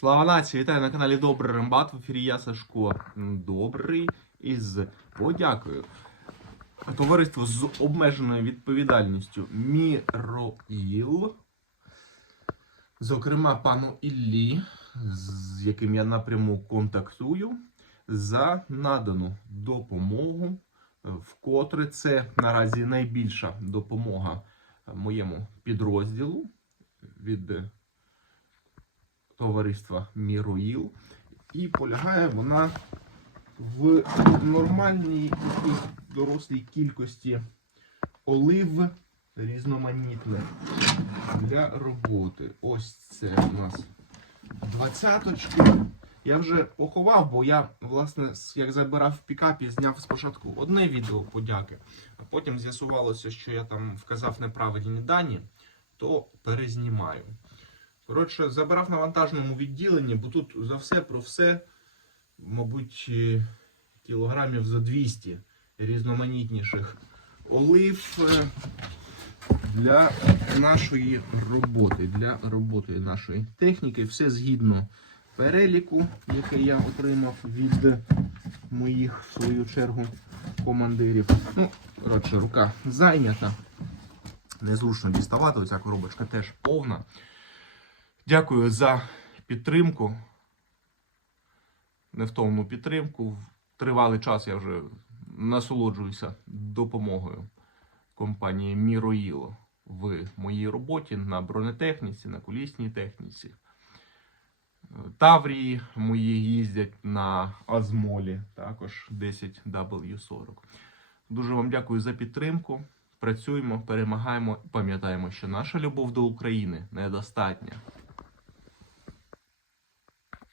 Слава нації! Вітаю на каналі Добрий Рембат. В ефірі я Сашко Добрий із подякою. Товариство з обмеженою відповідальністю Міроїл. Зокрема, пану Іллі, з яким я напряму контактую, за надану допомогу. Вкотре це наразі найбільша допомога моєму підрозділу від товариства Міроїл. І полягає вона в нормальній дорослій кількості олив різноманітних для роботи. Ось це у нас двадцяточка. Я вже поховав, бо я, власне, як забирав в пікапі, зняв спочатку одне відео подяки, а потім з'ясувалося, що я там вказав неправильні дані, то перезнімаю. Коротше, забирав на вантажному відділенні, бо тут за все про все, мабуть, е, кілограмів за 200 різноманітніших олив е, для нашої роботи, для роботи нашої техніки. Все згідно переліку, який я отримав від моїх, в свою чергу, командирів. Ну, коротше, рука зайнята. Незручно діставати, оця коробочка теж повна. Дякую за підтримку. Невтомну підтримку. Тривалий час я вже насолоджуюся допомогою компанії Міроїло в моїй роботі на бронетехніці, на колісній техніці. Таврії мої їздять на Азмолі, також 10W40. Дуже вам дякую за підтримку. Працюємо, перемагаємо пам'ятаємо, що наша любов до України недостатня.